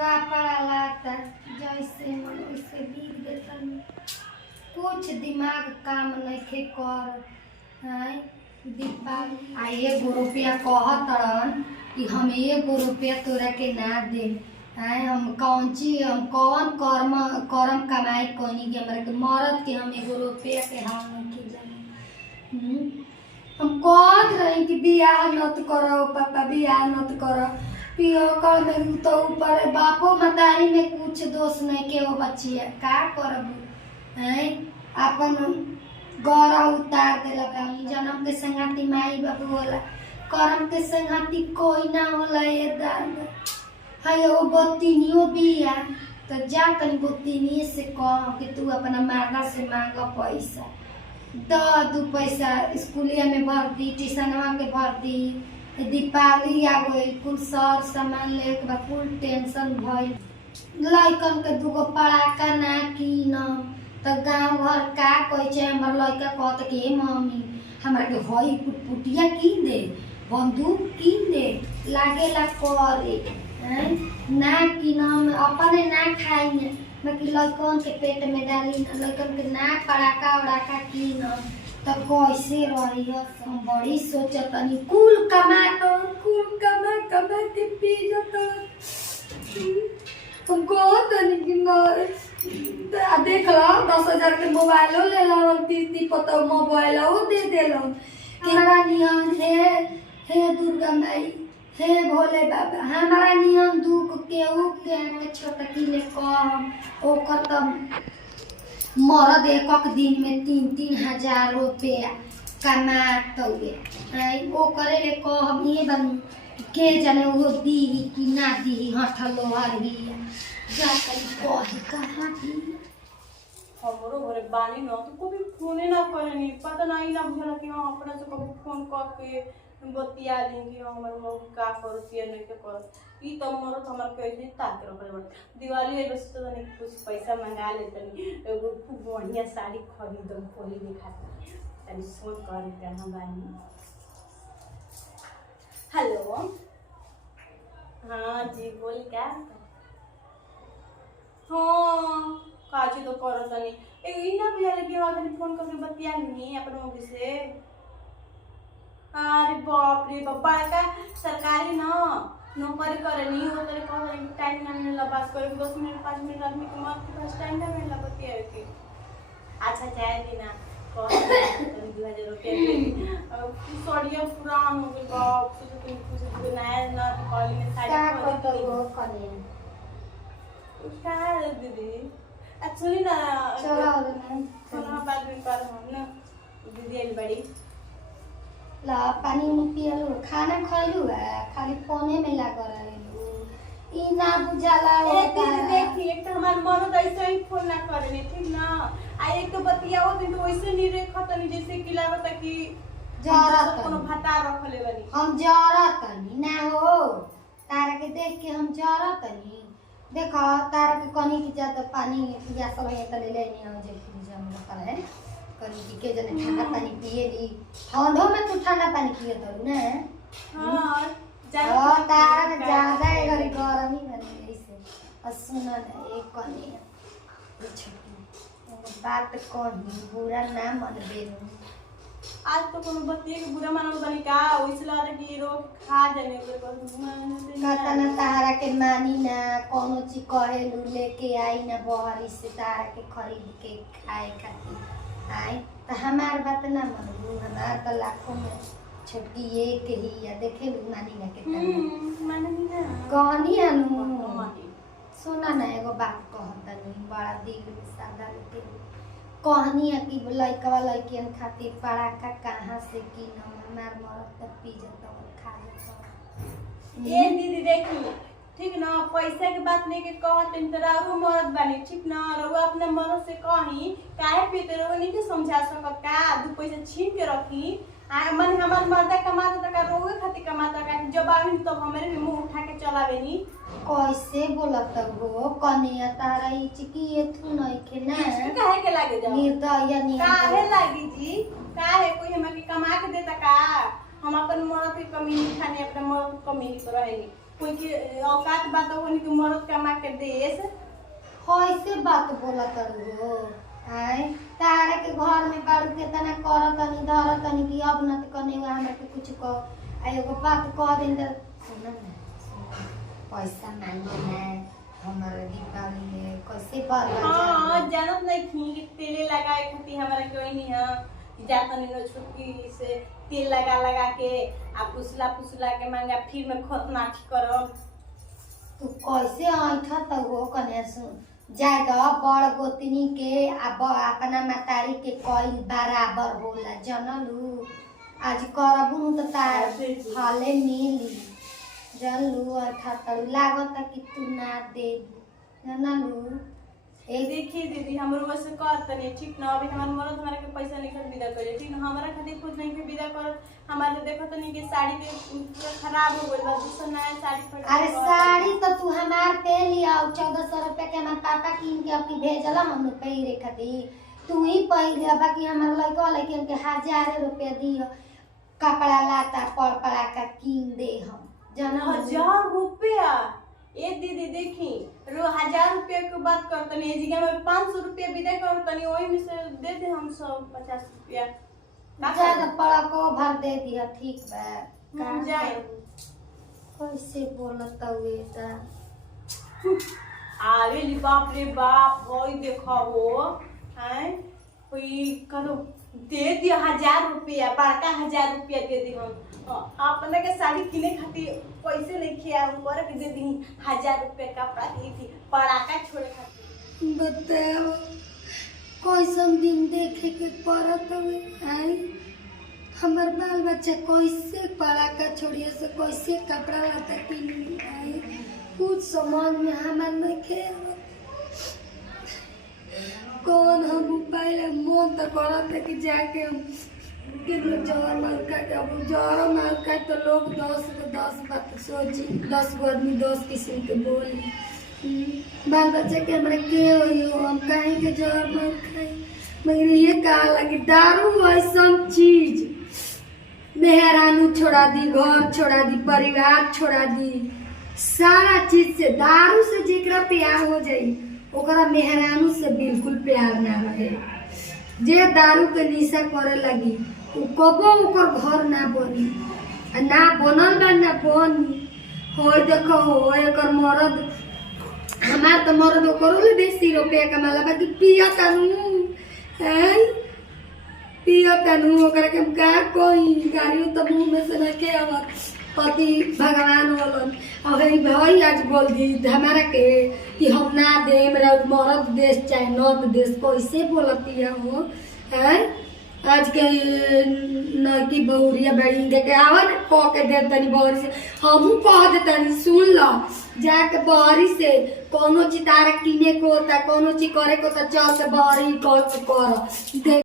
कपड़ा लाता जैसे मन वैसे बीत देता। कुछ दिमाग काम नहीं कर दीपावली आ 1 रुपया कहतरन कि हम 1 रुपया तोरा के ना दे। हम कौन करम कमाई कोनी के हमरा के मरद के हम 1 रुपया के हम नहीं जाने। हम कहत रही कि बियाह मत करो पापा, बियाह मत करो। पियोकर में तो ऊपर बापो मतारी में कुछ दोष नहीं के वो बच्चिया का करब अपन गौरव उतार दिलक। जन्म के संगाती माई बाबू होला, करम के संगाती कोई ना होला। ये दादा है वो गोतिनियो बिया तो जा तनी गोतिनिए से कह कि तू अपना माता से मांग पैसा, दू पैसा स्कूलिया में भर दी, ट्यूशनवा के भर दी। दीपावली आ गई, कुल सर सामान ले के बाद कुल टेंशन भइल। लइकन के 2 पड़ाका ना कीन तो गाँव घर का कहे हमार लड़का कहत कि मम्मी हमारा के हई पुटपुटिया कीन दे, बंदूक कीन दे, लागेला करे ना कीन अपने ना खाई बाकी लड़कन के पेट में डाली ना, लड़कन के ना पड़ाका उड़ाका कीन तो कैसे रही। हम बड़ी सोचतनी कुल कमा के पी जत हम कहतनी कि देख लो 10,000 के मोबाइलो ले लो, तीसरी पता मोबाइलो दे देलो कि हमारा नियम हे दुर्गा माई, हे भोले बाबा, हमारा नियम दुख केहू के छोटकी ले कम ओकर त मरद 1 दिन में 3-3 हजार रुपया कमात वो करे ले कह ये बन के जाने वो दी कि ना दी हठलो हरगी जा कहीं कहाँ दी हमरो घरे बानी न तो कभी फोन ना करनी, पता नहीं ना बुझला कि हां अपना से कभी फोन करके बतिया ली कि हमर मौगी का करती है नहीं के कर ई तो मरत हमर कैसे ताक रखल बा। दिवाली है बस तो नहीं कुछ पैसा मंगा लेतनी, एगो खूब बढ़िया साड़ी खरीदम कोई दिखाता तनी सोच कर के हम बानी। हेलो हां जी बोल क्या हां काची तो करत नहीं ए इना भी लगे आदमी फोन करके बतिया नहीं अपन मौगी से। अरे बाप रे बाबा का सरकारी ना नौकरी करनी हो तेरे कह रहे टाइम ना मिलला बात करे 10 मिनट 5 मिनट आदमी के मार के पास टाइम ना मिलला बतिया के। अच्छा जाए कि ना कह 2000 रुपया सड़िया पुरान हो गई बाप से कुछ नया ना कॉलेज में साड़ी करे क्या दीदी एक्चुअली ना चलो बात भी कर हम ना दीदी आई बड़ी ला पानी में पियलू खाना खैलू खाली फोने में लगा रहलू ई ना बुझाला। दीदी देखी एक तो हमार मन तो ऐसे ही फोन ना करने ठीक ना आ एक तो बतियाओ दिन तो वैसे नहीं रेखत नहीं जैसे कि लागत कि जरत कोनो भाता रखले बनी हम जरत नहीं ना हो तारा के देख के हम जरत नहीं। देखो तारा के कनी की ज्यादा पानी पियासल है त ले लेनी हो जे फ्रिज में रखल है कनी के जने ठंडा पानी पिए दी ठंडो में तू ठंडा पानी पिए तो ना। हां ज्यादा तारा ज्यादा घरी गरम ही बने ऐसे और सुन एक कनी छोटी बात कही बुरा ना मन बेरू आज तो कोनो बतिए के बुरा मानल बनी का ओइसे लागे कि रोज खा जाने ओकर कहता ना तारा के मानी ना कोनो चीज कहे लू लेके आई ना बहरी से तारा के खरीद के खाए खातिर आई तो हमार बात ना मानू। हमार तो लाखों में छोटकी एक ही या देखे लू मानी ना के मानी ना कहनी अनु सुना ना एगो बात कहता नहीं बड़ा दिल में सादा लेके कहनी है कि लइकवा लइकियन खातिर पड़ाका कहाँ से कीनम हमार मरद त पी जता खा जता। ये दीदी देखी ठीक ना पैसा के बात नहीं के कहत इंतरारू मरद बानी ठीक ना रउआ अपने मरद से कही काहे पीते रउआ नहीं के समझा सकत का 2 पैसा छीन के रखी आ मन हमर मर्दा कमाता का रोए खातिर कमाता का जब आवी तो हमरे भी मुंह उठा के चलावे नी कैसे बोलत हो कनिया तारा ई चिकी एथु नहीं के ना काहे के लागे जाओ निर्दय नहीं काहे लागी जी काहे कोई हमरा के कमा के देता का हम अपन मरद के कमी नहीं खाने अपने मरद को कमी नहीं रहेनी कोई के औकात बात होनी कि मरद कमा के देस। कैसे बात बोला करू आय तारे के घर में बाड़ू के तना करतनी धरतनी कि अब न त कने हमरा के कुछ कह आ एगो बात कह दिन त सुन ना पैसा मांगे ना हमर दीपावली में कैसे बात हां जानत नहीं खी कि तेले लगाए खाती हमरा कोई नहीं है जातनी न छुपकी से तेल लगा के आ पुसला के मांगा फिर में खतनाठी करब। तू कैसे ऐठा त हो कने सुन ज्यादा बड़ गोतनी के अपना मतारी के कईल बराबर होला जनलू आज करबू त तार हाले मिली जनलू ऐठा तड़ू लागत कि तू ना दे जनलू। ए देखी दीदी हमरो वैसे कर तनी ठीक ना अभी हमार मरद हमरा के पैसा नहीं खरीद विदा करे ठीक ना हमरा खातिर खुद नहीं के विदा कर हमारे देखो तनी के साड़ी के पूरा खराब हो गइल बा दूसरा नया साड़ी फट। अरे साड़ी तो तू हमार पे लिया 1400 रुपया के हमार पापा कीन के अपनी भेजला हम पहिरे खातिर तू ही पहिर ले बाकी हमार लइका लइकन के 1000 रुपया दियो कपड़ा लाता पड़ा का कीन दे हम जना 1000 रुपया। ए दीदी देखी रो 1000 रुपया के बात करतनी ए जगह में 500 रुपया विदा करतनी ओही में से दे दे हम 150 रुपया ज्यादा पड़ा को भर दे दिया ठीक बा जाए कैसे बोलत हुए ता अरे बाप रे बाप होई देखो हो हैं कोई करो दे दियो 1000 रुपया बड़का 1000 रुपया दे दी हम अपने के साड़ी किने खातिर पैसे नहीं किया ऊपर के दे दी 1000 रुपया कपड़ा दी थी पड़ाका छोड़े खातिर। बताओ कैसन दिन देखे के पड़त हुए आई हमर बाल बच्चा कैसे पड़ाका छोड़िए से कैसे कपड़ा लाता किनी आई कुछ समझ में हमार नहीं खे कौन हम उपाय मन तो करत है कि जाके हम कितना जहर मार का अब जहर मार का तो लोग 10 बात सोची 10 आदमी 10 किस्म के बोली बाल बच्चा के हमरा के हो हम काहे के जहर मार खाई मगर ये कहा लगी दारू ऐसा चीज मेहरानू छोड़ा दी घर छोड़ा दी परिवार छोड़ा दी सारा चीज से दारू से जेकरा प्यार हो जाई ओकरा मेहरानू से बिल्कुल प्यार ना रहे जे दारू के निशा करे लगी उ कबो ओकर घर ना बनी ना बनल बा ना बनी होय देखो हो एकर मरद हमार तो मरद ओकरो ले 20 रुपया कमाला बाकी पिया कानू है पिया कानू ओकरा के का कोई गाड़ी तो मुंह में से ना के आवत पति भगवान बोलन अभी भाई आज बोल दी हमारा के कि हम ना दे मेरा मरद देश चाहे नौत देश कैसे बोलती है वो है आज के नकी बहुरिया बड़ी के आवन कह के दे तनी बहरी से हमहू कह दे तनी सुन लो जाके बहरी से कोनो चीज तारा किने को होता कोनो चीज करे को तो चल के बहरी कर